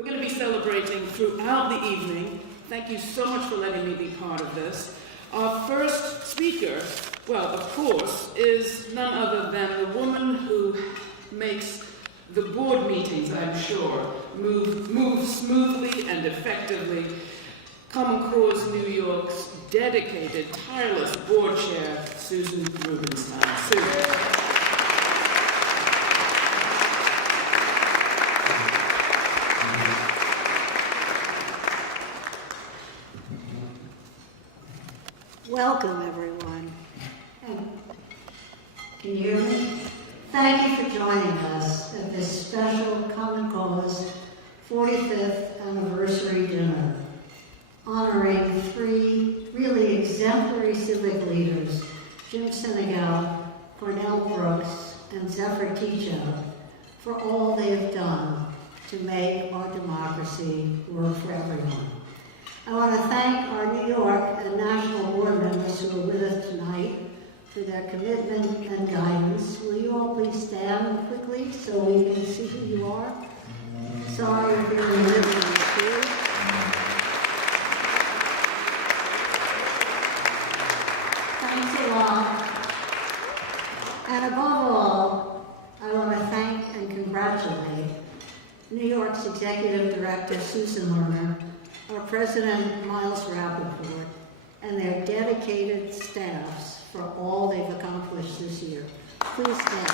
We're going to be celebrating throughout the evening. Thank you so much for letting me be part of this. Our first speaker, well, of course, is none other than the woman who makes the board meetings, I'm sure, move smoothly and effectively. Common Cause New York's dedicated, tireless board chair, Susan Rubinstein. Susan. Welcome, everyone. Can you hear me? Thank you for joining us at this special Common Cause 45th anniversary dinner, honoring three really exemplary civic leaders, Jim Sinegal, Cornell Brooks, and Zephyr Teachout, for all they have done to make our democracy work for everyone. I want to thank our New York and national board members who are with us tonight for their commitment and guidance. Will you all please stand quickly so we can see who you are? Sorry if you're in the middle of the field. Thanks a lot. And above all, I want to thank and congratulate New York's Executive Director, Susan Lerner, our President, Miles Rappaport, and their dedicated staffs for all they've accomplished this year. Please stand.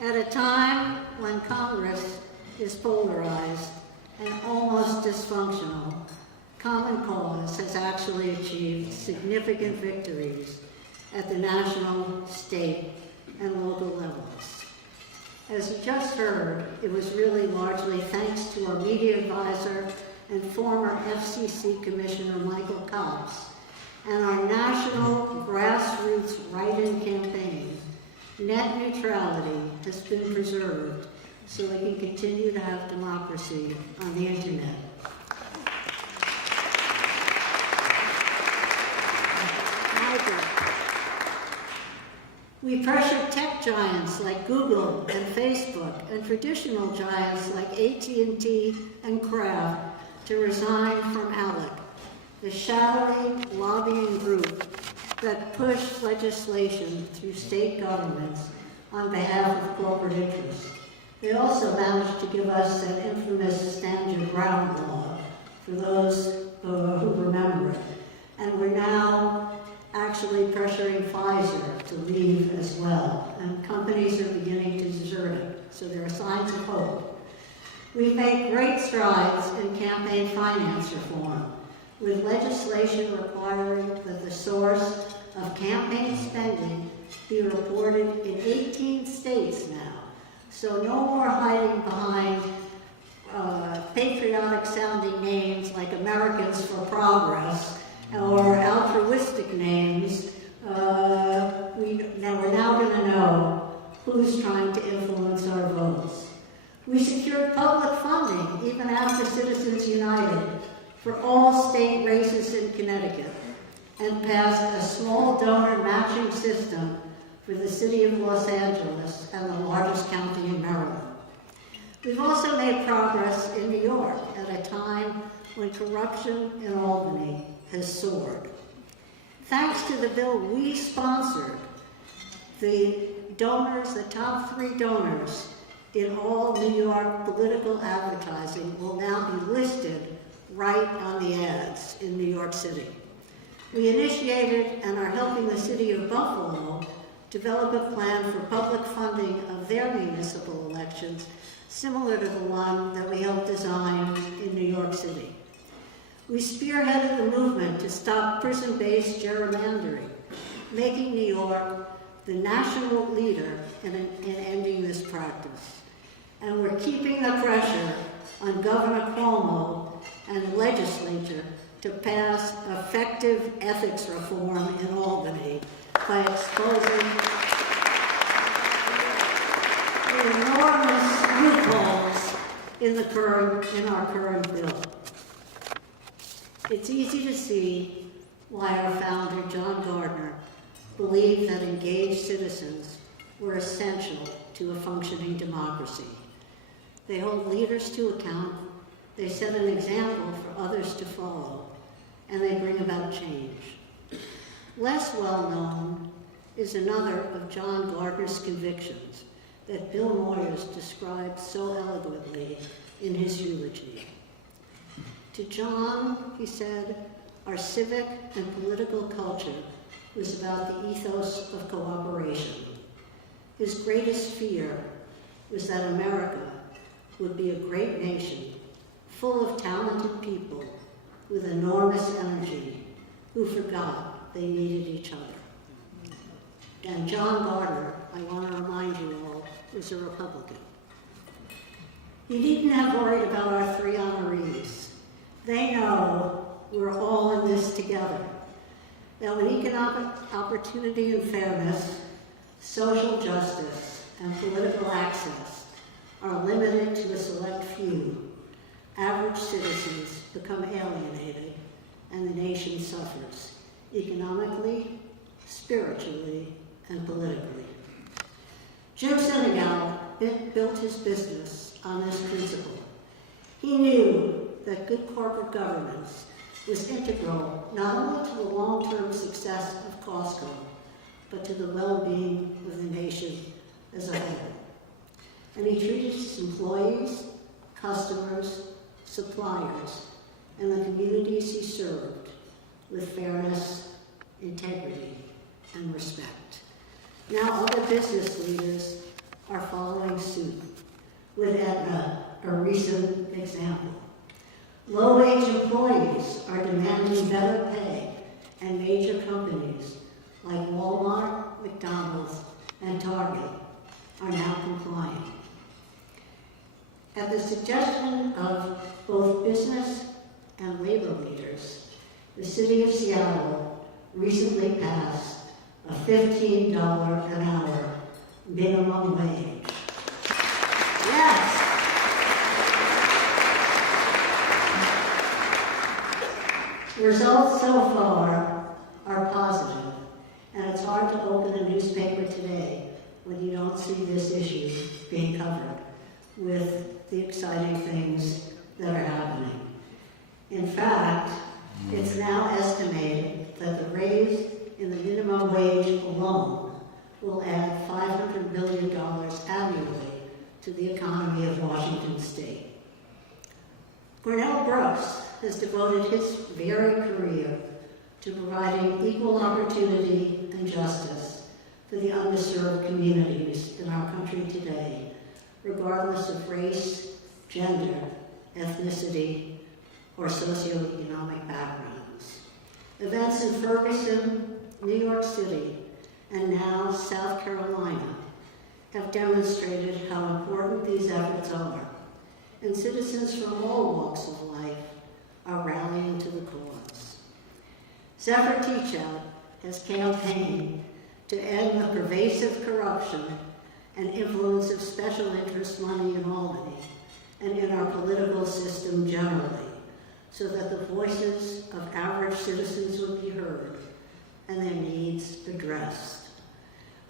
At a time when Congress is polarized and almost dysfunctional, Common Cause has actually achieved significant victories at the national, state, and local levels. As you just heard, it was really largely thanks to our media advisor and former FCC Commissioner Michael Copps and our national grassroots write-in campaign. Net neutrality has been preserved so we can continue to have democracy on the internet. We pressured tech giants like Google and Facebook and traditional giants like AT&T and Kraft to resign from ALEC, the shadowy lobbying group that pushed legislation through state governments on behalf of corporate interests. They also managed to give us that infamous Stand Your Ground law, for those who remember it. And we're now actually pressuring Pfizer to leave as well, and companies are beginning to desert it, so there are signs of hope. We've made great strides in campaign finance reform, with legislation requiring that the source of campaign spending be reported in 18 states now, so no more hiding behind patriotic-sounding names like Americans for Progress, or altruistic names. We're now going to know who's trying to influence our votes. We secured public funding, even after Citizens United, for all state races in Connecticut, and passed a small donor matching system for the city of Los Angeles and the largest county in Maryland. We've also made progress in New York at a time when corruption in Albany has soared. Thanks to the bill we sponsored, the donors, the top 3 donors in all New York political advertising will now be listed right on the ads in New York City. We initiated and are helping the city of Buffalo develop a plan for public funding of their municipal elections, similar to the one that we helped design in New York City. We spearheaded the movement to stop prison-based gerrymandering, making New York the national leader in ending this practice. And we're keeping the pressure on Governor Cuomo and the legislature to pass effective ethics reform in Albany by exposing the enormous loopholes in our current bill. It's easy to see why our founder, John Gardner, believed that engaged citizens were essential to a functioning democracy. They hold leaders to account, they set an example for others to follow, and they bring about change. Less well known is another of John Gardner's convictions that Bill Moyers described so eloquently in his eulogy. To John, he said, our civic and political culture was about the ethos of cooperation. His greatest fear was that America would be a great nation full of talented people with enormous energy who forgot they needed each other. And John Gardner, I want to remind you all, was a Republican. You needn't have worried about our three honorees. They know we're all in this together. That when economic opportunity and fairness, social justice, and political access are limited to a select few, average citizens become alienated and the nation suffers, economically, spiritually, and politically. Jim Senegal built his business on this principle. He knew that good corporate governance was integral not only to the long-term success of Costco, but to the well-being of the nation as a whole. And he treated his employees, customers, suppliers, and the communities he served with fairness, integrity, and respect. Now other business leaders are following suit, with Aetna a recent example. Low-wage employees are demanding better pay, and major companies like Walmart, McDonald's, and Target are now complying. At the suggestion of both business and labor leaders, the city of Seattle recently passed a $15 an hour minimum wage. Yes! Results so far are positive, and it's hard to open a newspaper today when you don't see this issue being covered with the exciting things that are happening. In fact, it's now estimated that the raise in the minimum wage alone will add $500 billion annually to the economy of Washington State. Cornell Brooks has devoted his very career to providing equal opportunity and justice for the underserved communities in our country today, regardless of race, gender, ethnicity, or socioeconomic backgrounds. Events in Ferguson, New York City, and now South Carolina have demonstrated how important these efforts are, and citizens from all walks of life are rallying to the cause. Zephyr Teachout has campaigned to end the pervasive corruption and influence of special interest money in Albany and in our political system generally, so that the voices of average citizens would be heard and their needs addressed.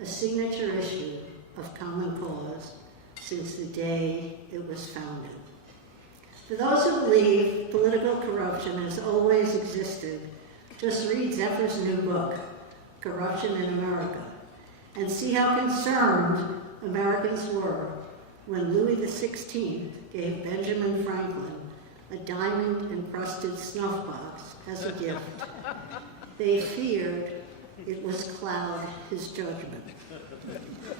A signature issue of Common Cause since the day it was founded. For those who believe political corruption has always existed, just read Zephyr's new book, Corruption in America, and see how concerned Americans were when Louis XVI gave Benjamin Franklin a diamond-encrusted snuff box as a gift. They feared it would cloud his judgment.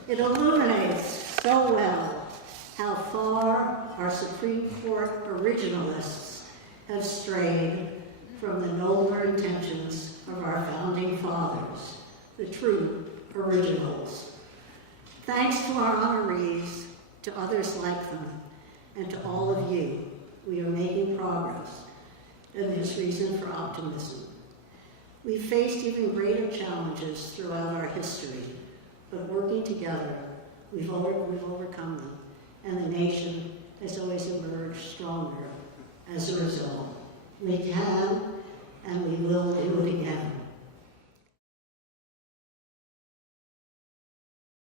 It illuminates so well how far our Supreme Court originalists have strayed from the nobler intentions of our founding fathers, the true originals. Thanks to our honorees, to others like them, and to all of you, we are making progress, and there's reason for optimism. We've faced even greater challenges throughout our history, but working together, we've overcome them, and the nation has always emerged stronger as a result. We can, and we will do it again.